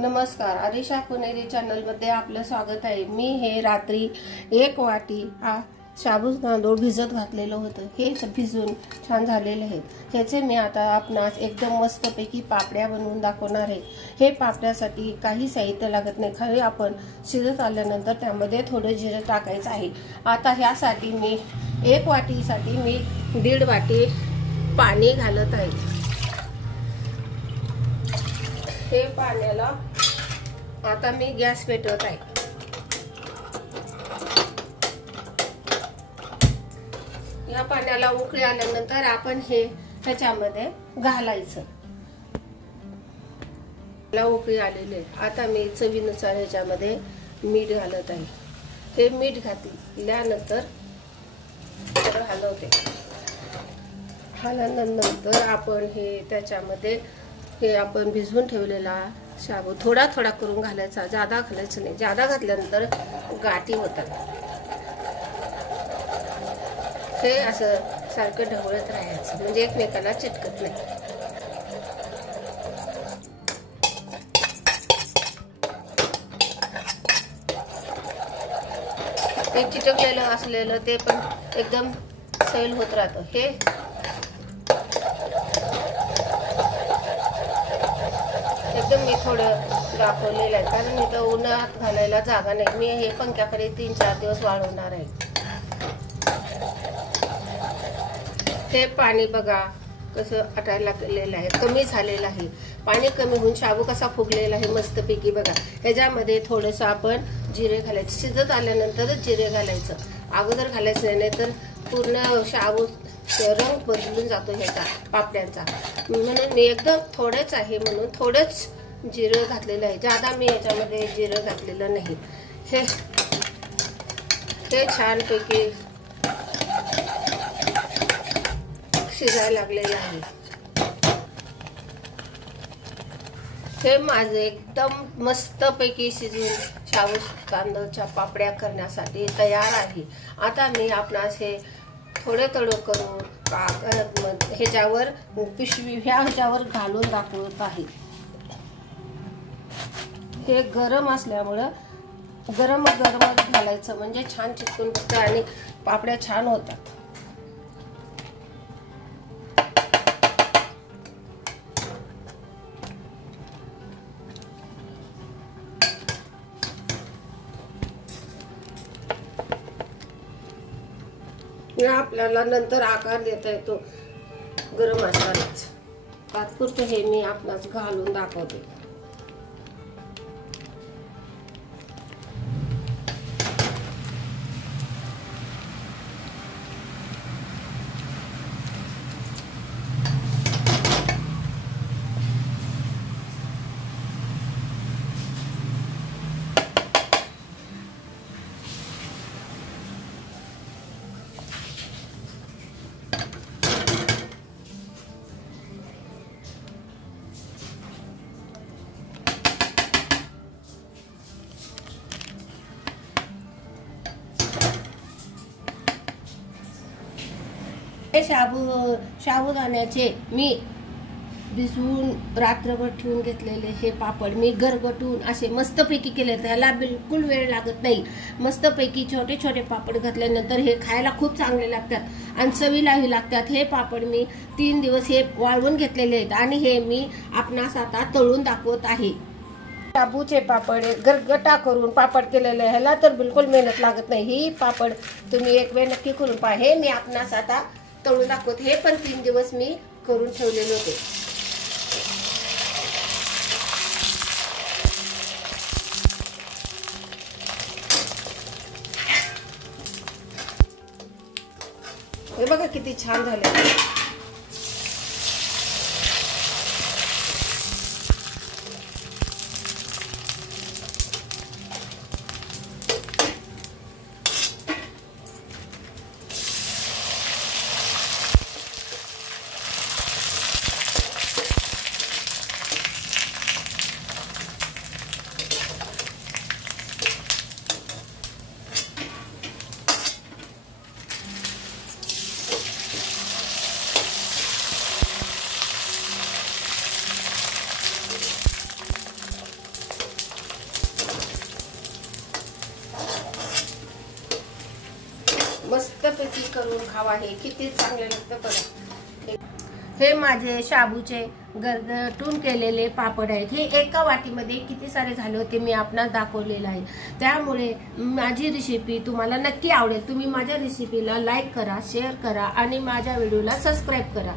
नमस्कार, आरिशा पुणेरी चॅनलमध्ये आपलं स्वागत आहे। मी हे रात्री 1 वाटी हा शाबू तांदूळ भिजत घातलेलं होतं। हे भिजून छान झालेले आहेत। ह्याचे मी आता आपणास एकदम मस्तपैकी पापड्या बनवून दाखवणार आहे। हे पापड्यासाठी काही साहित्य लागत नाही, खाली आपण शिजत आल्यानंतर त्यामध्ये थोडं जिरं टाकायचं आहे। आता ह्यासाठी मी 1 वाटीसाठी मी 1.5 वाटी पाणी घालत आहे। हे पाण्याला आता मी गॅस पेटवत आहे। या पाण्याला उकळी आल्यानंतर आपण हे त्याच्यामध्ये घालायचं। ला उकळी आलेले आता मी चवीनुसार ह्याच्यामध्ये मीठ घालत आहे। हे मीठ घातल्यानंतर हलवल्यानंतर आपण हे त्याच्यामध्ये हे आपण भिजवून ठेवलेला शाबू थोडा थोडा करून घालायचा, जादा घालायचं नाही। जादा घातल्यानंतर गाठी होतात। हे असं सारखं ढवळत राहायचं म्हणजे एकमेकाला चिटकत नाही। ते चिटकलेलं असलेलं ते पण एकदम सैल होत राहतं। हे एकदम मी थोडं दाखवलेलं आहे कारण इथं उन्हात घालायला जागा नाही। मी हे पंख्याखाली 3-4 दिवस वाळवणार आहे। हे पाणी बघा कसं आटायला लागलेलं आहे, कमी झालेलं आहे। पाणी कमी होऊन शाबू कसा फुगलेला आहे मस्तपैकी बघा। ह्याच्यामध्ये थोडंसं आपण जिरे घालायचं। शिजत आल्यानंतरच जिरे घालायचं, अगोदर घालायचं नाही तर पूर्ण शाबू रंग बदलून जातो ह्याचा पापड्यांचा। म्हणून मी एकदम थोडेच आहे म्हणून थोडेच जिरं घातलेलं आहे, जादा मी याच्यामध्ये जिरं घातलेलं नाही। हे छानपैकी शिजायला लागलेलं आहे। हे माझे एकदम मस्तपैकी शिजून शाबू तांदळाच्या पापड्या करण्यासाठी तयार आहे। आता मी आपणास हे थोडं थोडं करून ह्याच्यावर पिशवी ह्याच्यावर घालून दाखवत आहे। हे गरम असल्यामुळं गरम घालायचं म्हणजे छान चिकटून बसतं आणि पापड्या छान होतात। आपल्याला नंतर आकार देता येतो गरम असतानाच। तात्पुरतं हे मी आपणास घालून दाखवते। हे साबुदाण्याचे मी भिजवून रात्रभर ठेवून घेतलेले हे पापड मी गरगटून असे मस्तपैकी केले। त्याला बिलकुल वेळ लागत नाही। मस्तपैकी छोटे छोटे पापड घातल्यानंतर हे खायला खूप चांगले लागतात आणि चवीलाही लागतात। हे पापड मी 3 दिवस हे वाळवून घेतलेले आहेत आणि हे मी आपणास आता तळून दाखवत आहे। शाबूचे पापड गरगटा करून पापड केलेले, ह्याला तर बिलकुल मेहनत लागत नाही। ही पापड तुम्ही एक वेळ नक्की करून पहा। हे मी आपणास आता तळून दाखवते। हे पण 3 दिवस मी करून ठेवलेले होते। हे बघा किती छान झाले। मस्तपैकी करून खावा. हे किती चांगले लागतं बघा. हे माझे शाबूचे गरगटून केलेले पापड आहेत. हे एका वाटीमध्ये किती सारे झाले होते मी आपणास दाखवलेलं आहे. त्यामुळे माझी रेसिपी तुम्हाला नक्की आवडेल. तुम्ही माझ्या रेसिपीला लाईक करा, शेअर करा आणि माझ्या व्हिडिओला सबस्क्राईब करा.